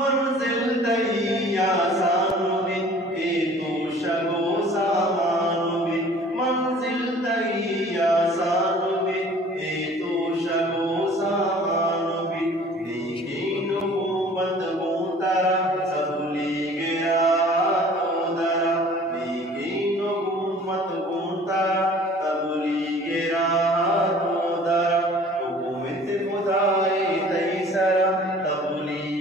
मंजिल तैया सानुबी ए तो शगो सामानुबी मंजिल तैया सानुबी ए तो शगो सामानुबी दीन हुकूमत मुतरा सबली गया तो दरा दीन हुकूमत मुतरा सबली गया तो दरा हुकूमत खुदाए तैसरा तबली